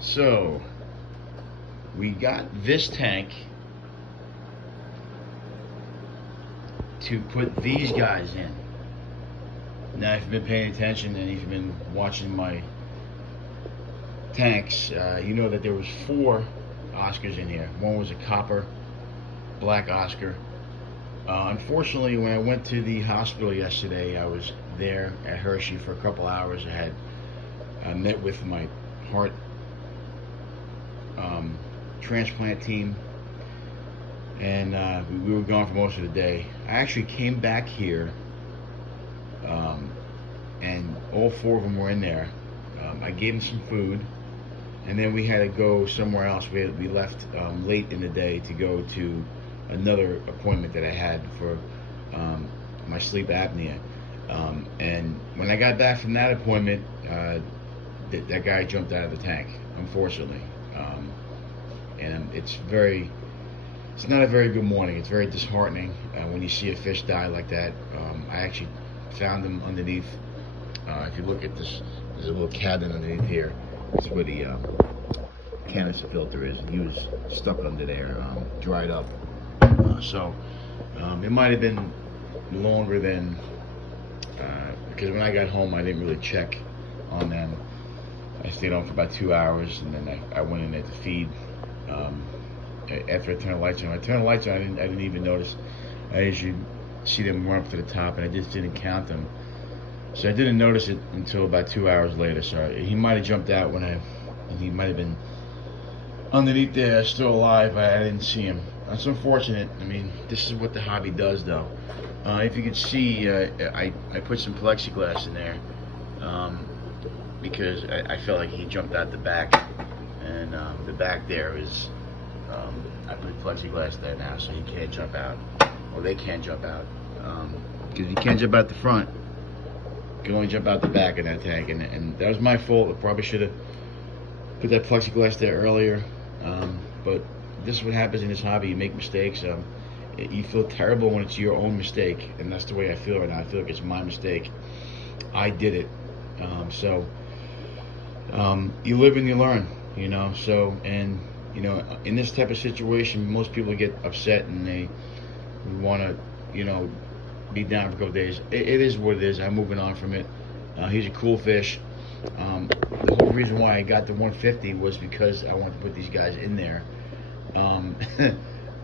So we got this tank to put these guys in. Now, if you've been paying attention and if you've been watching my tanks, you know that there was 4 Oscars in here. One was a copper black Oscar. Unfortunately, when I went to the hospital yesterday, I was there at Hershey for a couple hours. I met with my heart transplant team, and we were gone for most of the day. I actually came back here, and all 4 of them were in there. I gave them some food, and then we had to go somewhere else. We left late in the day to go to another appointment that I had for my sleep apnea. And when I got back from that appointment, that guy jumped out of the tank, unfortunately. And it's not a very good morning. It's very disheartening when you see a fish die like that. I actually found him underneath. If you look at this, there's a little cabin underneath here. That's where the canister filter is. He was stuck under there, dried up. So it might have been longer than, because when I got home I didn't really check on them. I stayed on for about 2 hours, and then I went in there to feed. After I turned the lights on, I didn't even notice. I usually see them run up to the top, and I just didn't count them. So I didn't notice it until about 2 hours later. So he might have jumped out and he might have been underneath there, still alive. I didn't see him. That's unfortunate. I mean, this is what the hobby does, though. If you can see, I put some plexiglass in there because I felt like he jumped out the back, and the back there is, I put plexiglass there now, so he can't jump out, or they can't jump out, because he can't jump out the front. You can only jump out the back of that tank, and that was my fault. I probably should have put that plexiglass there earlier, but this is what happens in this hobby. You make mistakes. You feel terrible when it's your own mistake, and that's the way I feel right now. I feel like it's my mistake. I did it. You live and you learn, you know. So, and you know, in this type of situation, most people get upset and they want to, you know, be down for a couple days. It is what it is. I'm moving on from it. He's a cool fish. The whole reason why I got the 150 was because I wanted to put these guys in there.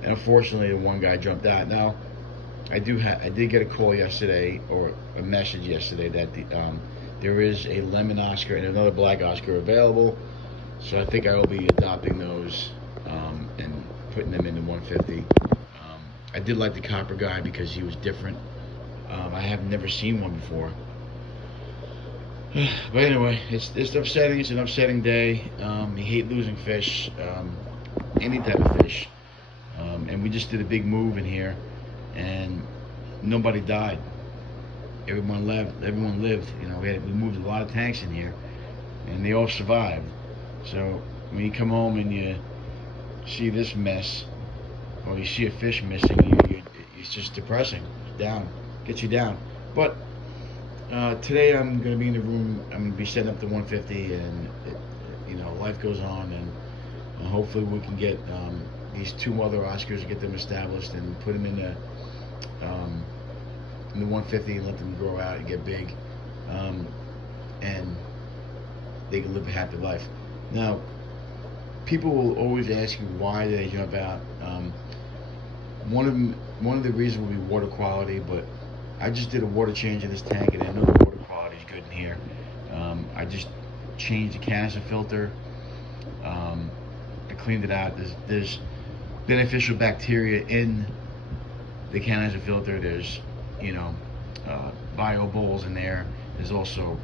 Unfortunately, the one guy jumped out. Now, I did get a call yesterday, or a message yesterday, that there is a lemon Oscar and another black Oscar available. So I think I will be adopting those and putting them in the 150. I did like the copper guy because he was different. I have never seen one before. But anyway, it's upsetting. It's an upsetting day. You hate losing fish, any type of fish. And we just did a big move in here, and nobody died. Everyone lived. You know, we moved a lot of tanks in here, and they all survived. So when you come home and you see this mess, or you see a fish missing, it's just depressing. Gets you down. But today I'm going to be in the room. I'm going to be setting up the 150, and you know, life goes on, and hopefully we can get these 2 other Oscars, get them established, and put them in the 150 and let them grow out and get big, and they can live a happy life. Now, people will always ask you why did they jump out. One of the reasons will be water quality, but I just did a water change in this tank, and I know the water quality is good in here. I just changed the canister filter. I cleaned it out. There's beneficial bacteria in the canister filter. There's, you know, bio bowls in there. There's also,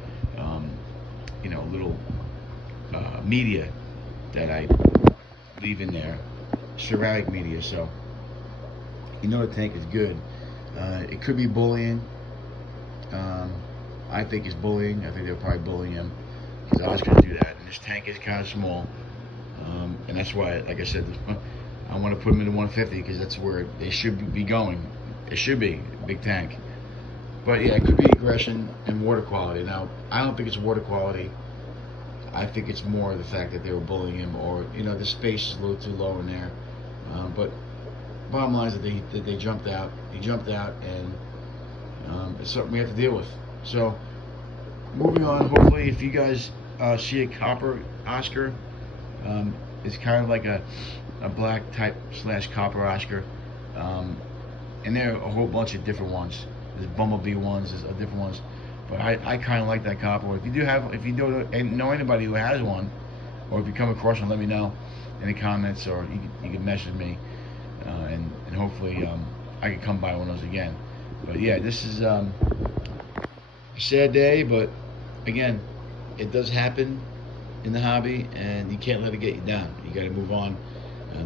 you know, little media that I leave in there, ceramic media. So you know the tank is good. It could be bullying. I think it's bullying. I think they're probably bullying him, because Oscars do that. And this tank is kind of small, and that's why, like I said, I want to put them in the 150 because that's where they should be going. It should be a big tank. But yeah, it could be aggression and water quality. Now, I don't think it's water quality. I think it's more the fact that they were bullying him, or the space is a little too low in there. But bottom line is that they jumped out. He jumped out, and it's something we have to deal with. So moving on. Hopefully, if you guys see a copper Oscar, it's kind of like a black type / copper Oscar, and there are a whole bunch of different ones. There's bumblebee ones, there's different ones, but I kind of like that copper. If you don't know anybody who has one, or if you come across one, let me know in the comments, or you can message me, and hopefully I can come by one of those again. But yeah, this is a sad day, but again, it does happen in the hobby, and you can't let it get you down. You got to move on.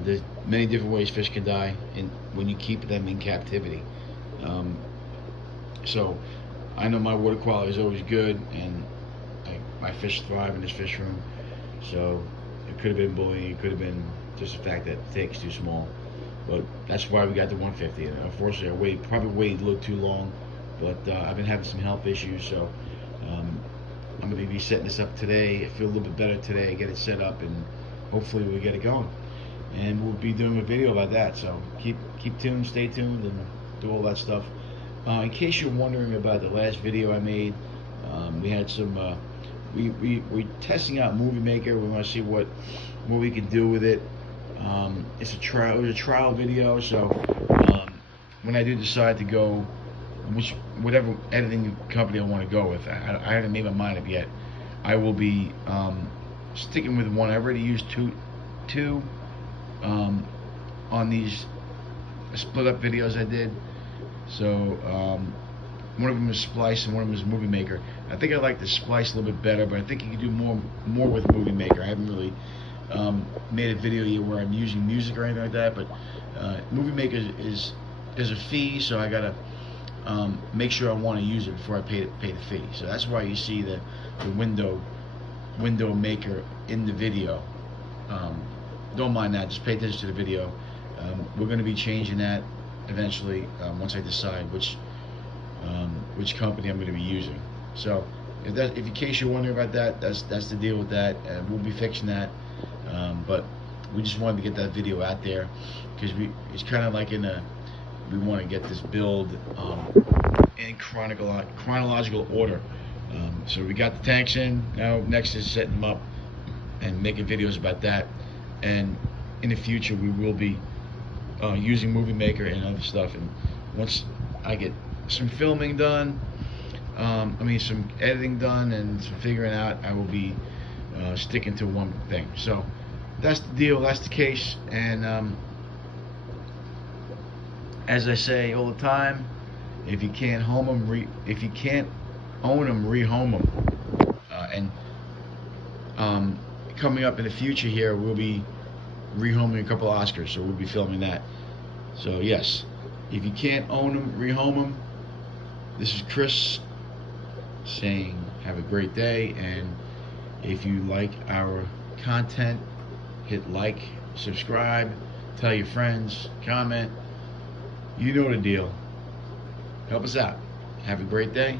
There's many different ways fish can die when you keep them in captivity. So I know my water quality is always good, and my fish thrive in this fish room. So it could have been bullying, it could have been just the fact that the tank's too small. But that's why we got the 150. And unfortunately, I probably waited a little too long, but I've been having some health issues, so I'm going to be setting this up today. I feel a little bit better today, get it set up, and hopefully we get it going. And we'll be doing a video about that, so keep tuned, stay tuned, and do all that stuff. In case you're wondering about the last video I made, we had some we're testing out Movie Maker. We want to see what we can do with it. It's a trial. It was a trial video, so when I do decide to go whatever editing company I want to go with, I haven't made my mind up yet. I will be sticking with one. I already used two on these split up videos I did. So one of them is Splice and one of them is Movie Maker. I think I like the Splice a little bit better, but I think you can do more with Movie Maker. I haven't really made a video yet where I'm using music or anything like that, but Movie Maker is a fee, so I gotta make sure I want to use it before I pay the fee. So that's why you see the window maker in the video. Don't mind that, just pay attention to the video. We're going to be changing that eventually once I decide which company I'm going to be using. So in case you're wondering about that, that's the deal with that, and we'll be fixing that. But we just wanted to get that video out there because it's kind of like we want to get this build in chronological order. So we got the tanks in. Now next is setting them up and making videos about that. And in the future we will be using Movie Maker and other stuff. And once I get some filming done, some editing done and some figuring out, I will be sticking to one thing. So that's the deal. That's the case. And as I say all the time, if you can't own them, rehome them. And coming up in the future here, we'll be rehoming a couple of Oscars, so we'll be filming that. So yes, if you can't own them, rehome them. This is Chris saying have a great day, and if you like our content, hit like, subscribe, tell your friends, comment. You know the deal. Help us out. Have a great day.